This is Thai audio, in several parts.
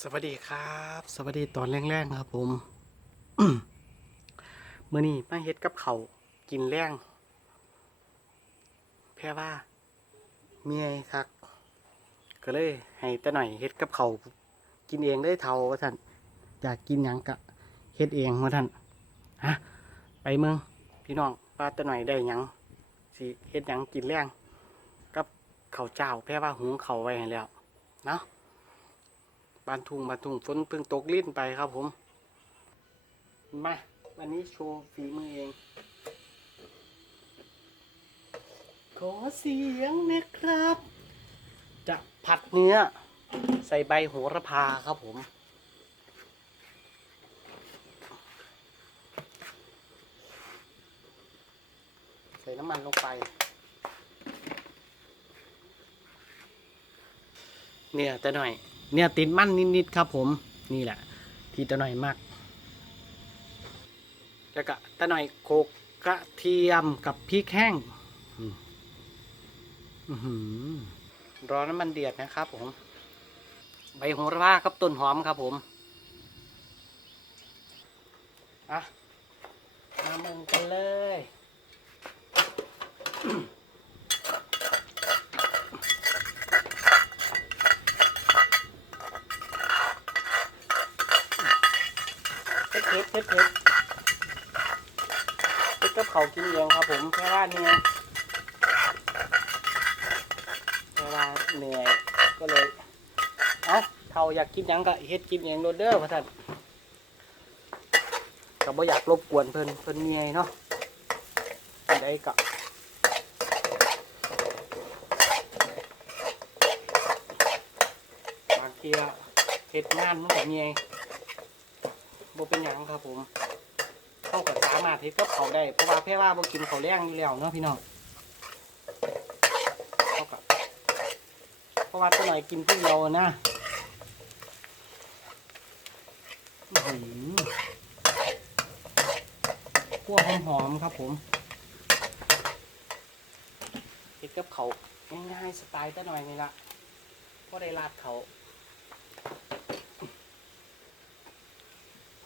สวัสดีครับ สวัสดีตอนแรงๆครับ ผมเมื่อนี้มาเฮ็ดกับเขาวกินแรงแพ่ว่าเมียคัก ก็เลยให้แต่หน่อยเฮ็ดกับเขาวกินเองได้เท่าว่าท่านอยากกินหยังกะเฮ็ดเองว่าท่านฮะไปเมืองพี่น้องว่าแต่หน่อยได้หยังสิเฮ็ดหยังกินแรงกับข้าวเจ้าแพ่ว่าหุงข้าวไว้ให้แล้ว เนาะ บานทุงบานทุงฝนเพิ่งตกลิ้นไปครับผม มาวันนี้โชว์ฝีมือเอง ขอเสียงนะครับ จะผัดเนื้อ ใส่ใบโหระพาครับผม ใส่น้ำมันลงไปเนี่ยแต่หน่อย เนี่ยติดมั่นนิดๆครับผมนี่แหละ ที่ตะหน่อยมากแล้วก็ตะหน่อยโขกกระเทียมกับพริกแห้งอืมอื้อหือรอน้ำมันเดือดนะครับผม ใบโหระพาครับต้นหอมครับผมอะมาเมืองกันเลย เผ็ดเผ็ดเผ็ดเผ็ดเผ็ด กับเขากินเองครับผมแค่ว่าเนี่ยแค่ว่าเหนื่อยก็เลยเอ้าเขาอยากกินยังก็เฮ็ดกินเองโดดเด้อพ่อท่านก็บ่อยากรบกวนเพิ่นเพิ่นเมียเนาะอันใดก็บางทีเฮ็ดงานมันก็เมียบ่เป็นหยังครับผม เขากับสามารถเฮ็ดกับเขาได้เพราะว่าแพ่ว่าบ่กินเขาแรงอยู่แล้วเนาะพี่น้องเขากับเพราะว่าตัวหน่อยกินผู้เดียวนะอื้อหือพวกหอมๆครับผมเฮ็ดกับเขาง่ายๆสไตล์ตัวหน่อยนี่ละพอได้ลาดเขาว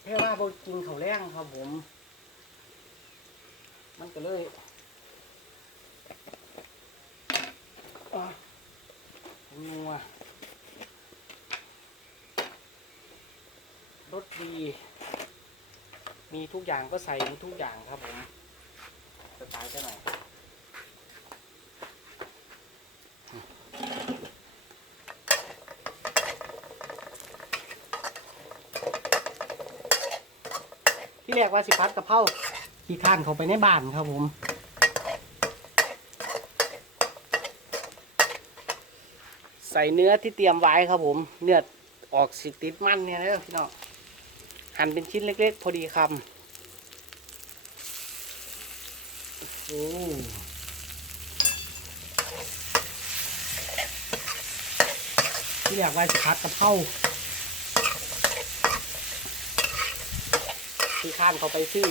แค่ว่าบกินเขาแรงครับผม มันก็เลยอะนัวรสดี มีทุกอย่างก็ใส่ทุกอย่างครับผมสไตล์จะหน่อยที่แรกว่าสิพัดกะเพรา ขี้ข้านเขาไปในบ้านครับผมใส่เนื้อที่เตรียมไว้ครับผม เนื้อออกสิติดมันเนี่ยนะพี่น้องหั่นเป็นชิ้นเล็ก ๆ พอดีคำโอ้ที่แรกไว่าสิพัดกะเพราที่ข้านเขาไปซื้อ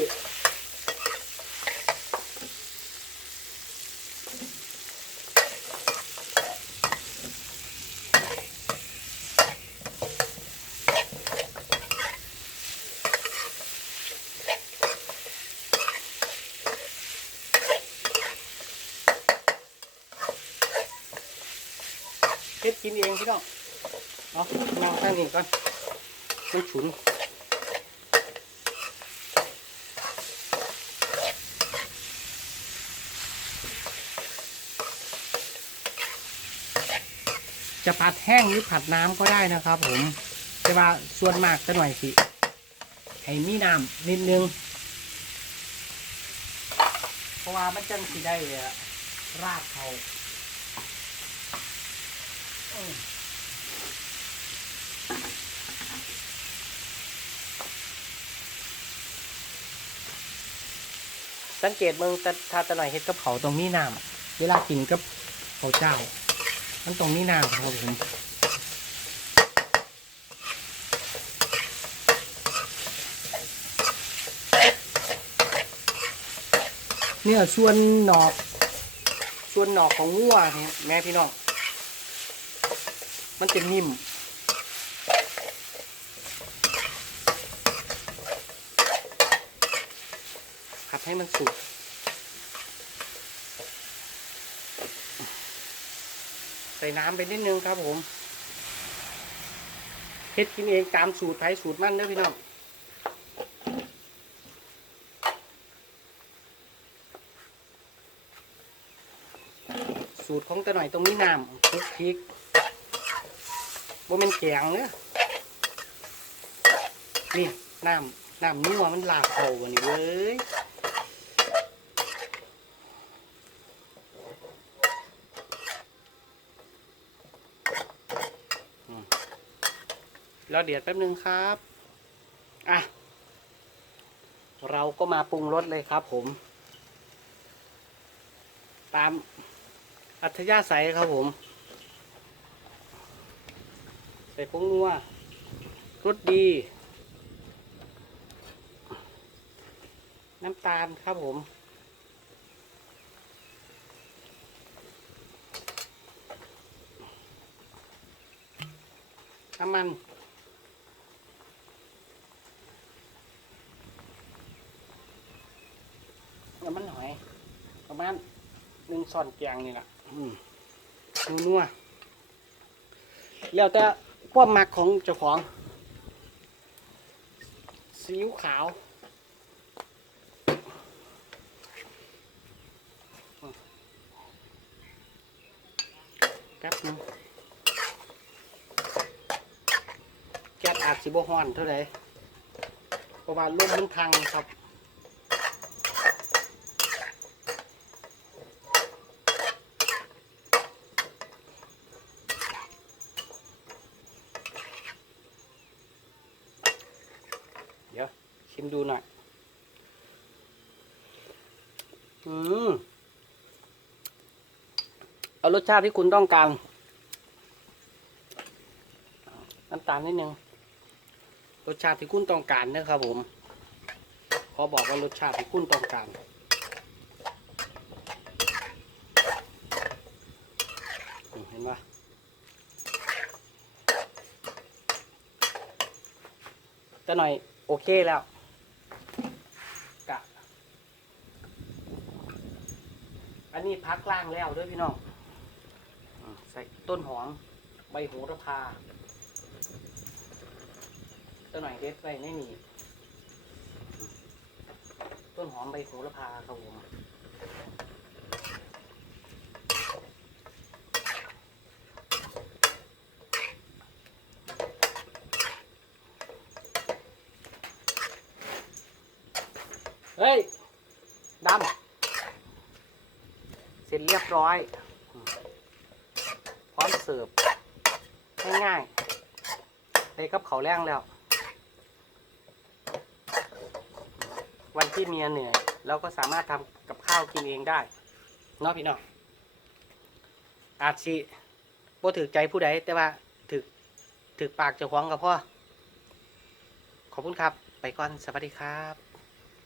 กินเองพี่น้องเอานั่งตั้งเองก่อนมันฉุนจะผัดแห้งหรือผัดน้ำก็ได้นะครับผมแต่ว่าส่วนมากจะหน่อยสิให้มีน้ำนิดนึง เพราะว่ามันจังสิได้รากเขา สังเกตเมืองถ้าตะหน่อยเฮ็ดกับเขาตรงนี้น้ำเวลากินกับเขาเจ้า มันตรงนี้น้ำครับผมเนี่ยส่วนหนอก ส่วนหนอกของงัวเนี่ยแม่พี่น้อง มันจะนิ่มผัดให้มันสุกใส่น้ำไปนิดนึงครับผมเฮ็ดกินเองตามสูตรไทยสูตรมั่นเด้อพี่น้องสูตรของตะหน่อยตรงนี้น้ำคลุกคลิก บ่เป็นแกงเนื้อนี่น้ำน้ำนัวมันลาบเข่าวันนี้เว้ยรอเดือดแป๊บนึงครับ อะ เราก็มาปรุงรสเลยครับผม ตามอัธยาศัยครับผม ใส่ผงนัวรสดี น้ำตาลครับผม น้ำมันน้ำมันหอย ประมาณหนึ่งส่อนแกงนี่แหละนัวๆแล้วแต่ ความมักของเจ้าของซีอิ๊วขาวแป๊บนึงแก๊สอาจสิบฮ้อนเท่าไหร่เพราะว่าลมมันพังครับ เดี๋ยว ชิมดูหน่อย อืม เอารสชาติที่คุณต้องการ น้ำตาลนิดนึง รสชาติที่คุณต้องการนะครับผม ขอบอกว่ารสชาติที่คุณต้องการเห็นปะจะหน่อยโอเคแล้วกะ อันนี้พักล่างแล้วด้วยพี่น้องใส่ต้นหอมใบโหระพาจะหน่อยเด็ดไปไม่มีต้นหอมใบโหระพาครับผมเฮ้ยดำ เสร็จเรียบร้อย พร้อมเสิร์ฟง่ายๆได้กับเขาวแรงแล้ว วันที่เมียเหนื่อยเราก็สามารถทำกับข้าวกินเองได้เนาะพี่น้องอาจสิบ่ถือใจผู้ใดแต่ว่าถือถือปากเจ้าของกับพ่อขอบคุณครับ ไปก่อนสวัสดีครับ